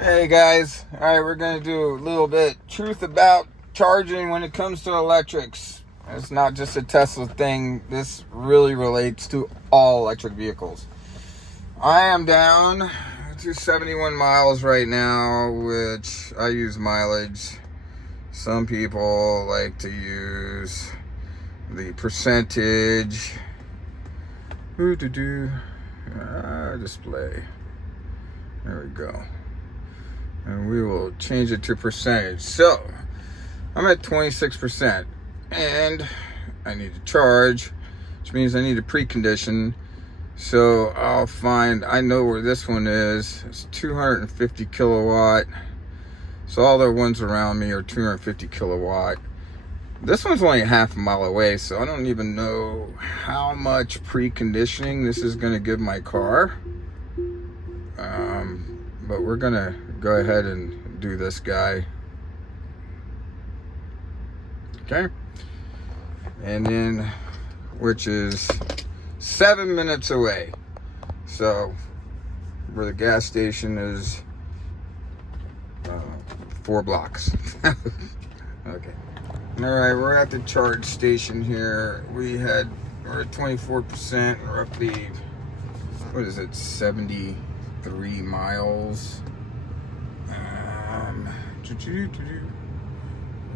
Hey guys, alright, we're going to do a little bit truth about charging when it comes to electrics. It's not just a Tesla thing, this really relates to all electric vehicles. I am down to 71 miles right now, which I use mileage. Some people like to use the percentage. Display. There we go. And we will change it to percentage. So I'm at 26% and I need to charge, which means I need a precondition. So I know where this one is. It's 250 kilowatt. So all the ones around me are 250 kilowatt. This one's only half a mile away, so I don't even know how much preconditioning this is going to give my car. But we're going to go ahead and do this guy. Okay. And then, which is 7 minutes away. So, where the gas station is 4 blocks. Okay. Alright, we're at the charge station here. We're at 24%, roughly, what is it, 73 miles.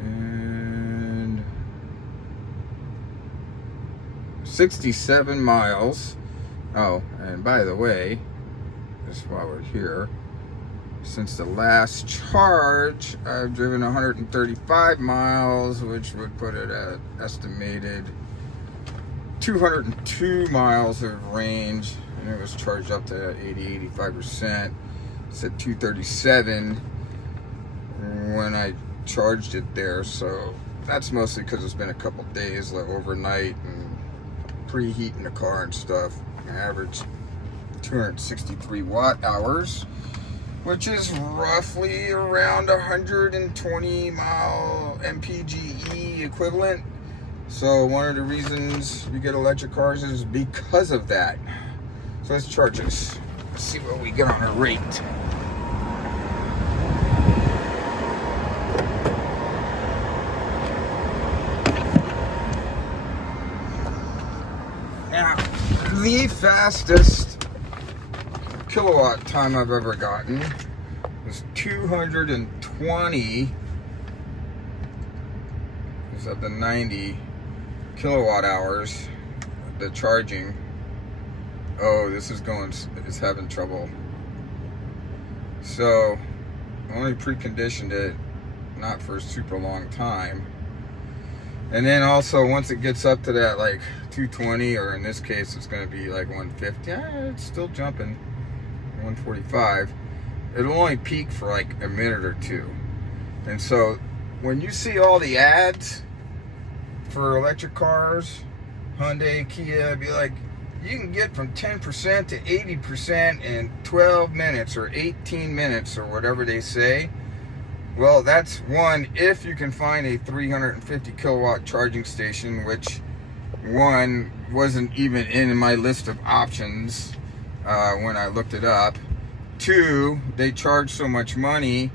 And 67 miles. Oh, and by the way, just while we're here, since the last charge, I've driven 135 miles, which would put it at estimated 202 miles of range, and it was charged up to 85%. It's at 237 when I charged it there, so that's mostly because it's been a couple days, like overnight and preheating the car and stuff. I averaged 263 watt hours, which is roughly around 120 mile mpge equivalent. So one of the reasons we get electric cars is because of that. So let's charge this. Let's see what we get on our rate. Now, the fastest kilowatt time I've ever gotten was 220. Is at the 90 kilowatt hours. The charging. Oh, this is having trouble. So, I only preconditioned it, not for a super long time. And then also, once it gets up to that, like 220, or in this case, it's going to be like 150. It's still jumping. 145. It'll only peak for like a minute or two. And so, when you see all the ads for electric cars, Hyundai, Kia, be like, you can get from 10% to 80% in 12 minutes or 18 minutes or whatever they say. Well, that's one, if you can find a 350 kilowatt charging station, which one wasn't even in my list of options when I looked it up. Two, they charge so much money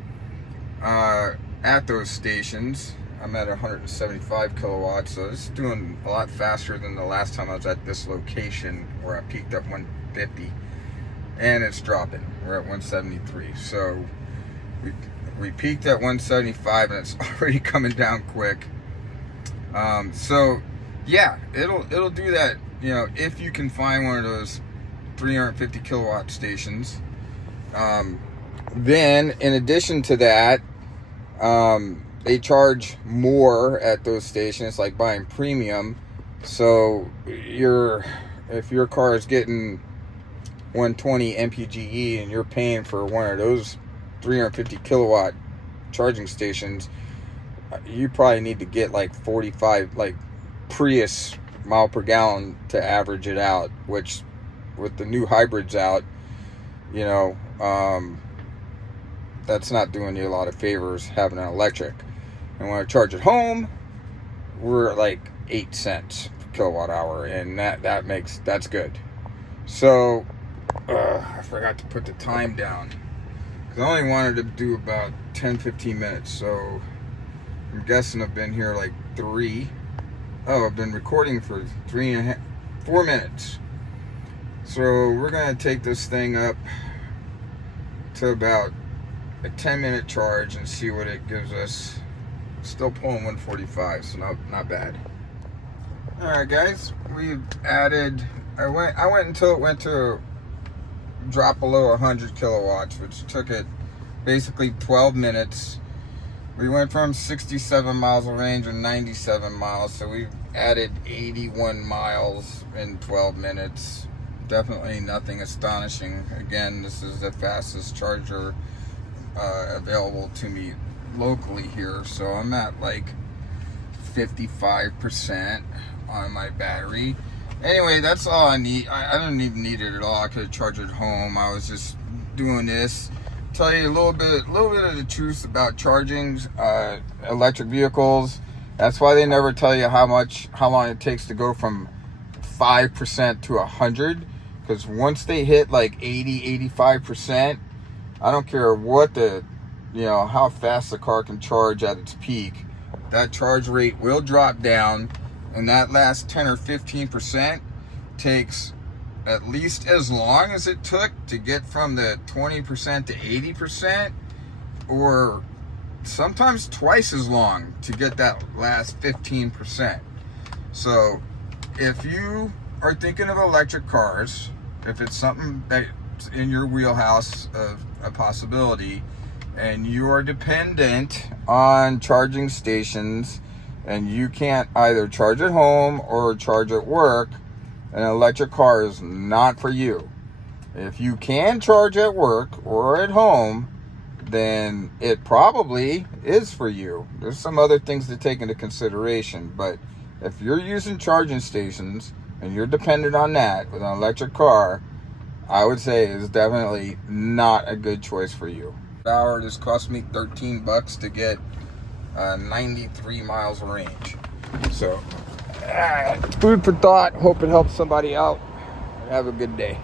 at those stations. I'm at 175 kilowatts, so it's doing a lot faster than the last time I was at this location where I peaked up 150, and it's dropping. We're at 173, so we peaked at 175 and it's already coming down quick. So yeah, it'll do that, you know, if you can find one of those 350 kilowatt stations. Then in addition to that, they charge more at those stations, like buying premium. So if your car is getting 120 mpge and you're paying for one of those 350 kilowatt charging stations, you probably need to get like 45 like Prius mile per gallon to average it out, which with the new hybrids out, you know, that's not doing you a lot of favors having an electric. And when I charge at home, we're at like 8 cents per kilowatt hour, and that's good. So I forgot to put the time down. because I only wanted to do about 10-15 minutes. So I'm guessing I've been here like 3. Oh, I've been recording for 4 minutes. So we're gonna take this thing up to about a 10-minute charge and see what it gives us. Still pulling 145, so not bad. All right, guys, we've added. I went until it went to drop below 100 kilowatts, which took it basically 12 minutes. We went from 67 miles of range and 97 miles, so we've added 81 miles in 12 minutes. Definitely nothing astonishing. Again, this is the fastest charger available to me locally here, so I'm at like 55% on my battery. Anyway, that's all I need. I didn't even need it at all. I could have charged it at home. I was just doing this. Tell you a little bit of the truth about charging electric vehicles. That's why they never tell you how long it takes to go from 5% to 100. Because once they hit like 80-85%, I don't care what how fast the car can charge at its peak, that charge rate will drop down, and that last 10 or 15% takes at least as long as it took to get from the 20% to 80%, or sometimes twice as long to get that last 15%. So if you are thinking of electric cars, if it's something that's in your wheelhouse of a possibility, and you are dependent on charging stations, and you can't either charge at home or charge at work, an electric car is not for you. If you can charge at work or at home, then it probably is for you. There's some other things to take into consideration, but if you're using charging stations and you're dependent on that with an electric car, I would say it's definitely not a good choice for you. Hour, this cost me $13 to get 93 miles of range. So, food for thought. Hope it helps somebody out. Have a good day.